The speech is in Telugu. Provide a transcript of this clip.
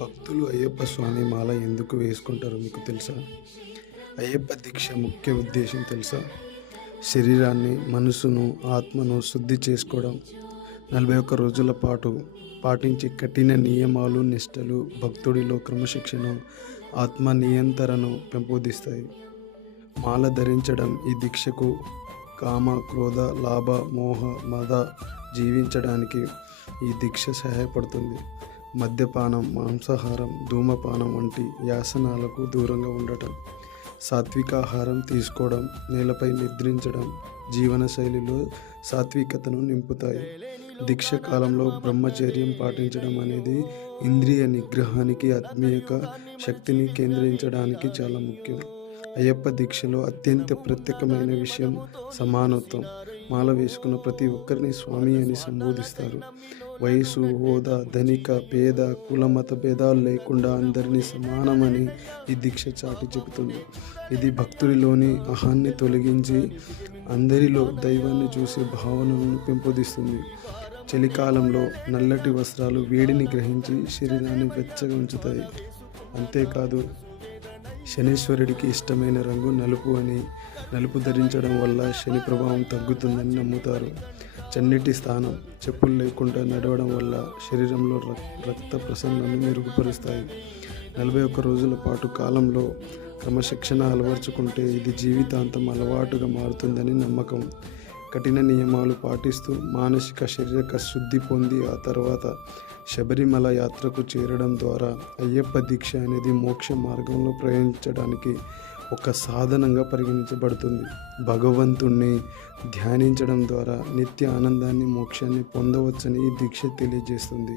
భక్తులు అయ్యప్ప స్వామి మాల ఎందుకు వేసుకుంటారో మీకు తెలుసా? అయ్యప్ప దీక్ష ముఖ్య ఉద్దేశం తెలుసా? శరీరాన్ని, మనసును, ఆత్మను శుద్ధి చేసుకోవడం. 41 రోజుల పాటు పాటించే కఠిన నియమాలు, నిష్టలు భక్తుడిలో క్రమశిక్షణ, ఆత్మ నియంత్రణను పెంపొందిస్తాయి. మాల ధరించడం ఈ దీక్షకు కామ, క్రోధ, లాభ, మోహ, మద జీవించడానికి ఈ దీక్ష సహాయపడుతుంది. మద్యపానం, మాంసాహారం, ధూమపానం వంటి వ్యసనాలకు దూరంగా ఉండటం, సాత్వికాహారం తీసుకోవడం, నేలపై నిద్రించడం జీవనశైలిలో సాత్వికతను నింపుతాయి. దీక్ష కాలంలో బ్రహ్మచర్యం పాటించడం అనేది ఇంద్రియ నిగ్రహానికి, ఆత్మీయ శక్తిని కేంద్రించడానికి చాలా ముఖ్యం. అయ్యప్ప దీక్షలో అత్యంత ప్రత్యేకమైన విషయం సమానత్వం. మాల వేసుకున్న ప్రతి ఒక్కరిని స్వామి అని సంబోధిస్తారు. వయసు, హోదా, ధనిక, పేద, కుల, మత భేదాలు లేకుండా అందరినీ సమానమని ఈ దీక్ష చాటి చెబుతుంది. ఇది భక్తుడిలోని అహాన్ని తొలగించి అందరిలో దైవాన్ని చూసే భావనను పెంపొందిస్తుంది. చలికాలంలో నల్లటి వస్త్రాలు వేడిని గ్రహించి శరీరాన్ని వెచ్చగా ఉంచుతాయి. అంతేకాదు, శనీశ్వరుడికి ఇష్టమైన రంగు నలుపు అని, నలుపు ధరించడం వల్ల శని ప్రభావం తగ్గుతుందని నమ్ముతారు. చన్నటి స్థానం, చెప్పులు లేకుండా నడవడం వల్ల శరీరంలో రక్త ప్రసరణను మెరుగుపరుస్తాయి. 41 రోజుల పాటు కాలంలో క్రమశిక్షణ అలవర్చుకుంటే ఇది జీవితాంతం అలవాటుగా మారుతుందని నమ్మకం. కఠిన నియమాలు పాటిస్తూ మానసిక, శారీరక శుద్ధి పొంది ఆ తర్వాత శబరిమల యాత్రకు చేరడం ద్వారా అయ్యప్ప దీక్ష అనేది మోక్ష మార్గంలో ప్రయాణించడానికి ఒక సాధనంగా పరిగణించబడుతుంది. భగవంతుణ్ణి ధ్యానించడం ద్వారా నిత్య ఆనందాన్ని, మోక్షాన్ని పొందవచ్చని ఈ దీక్ష తెలియజేస్తుంది.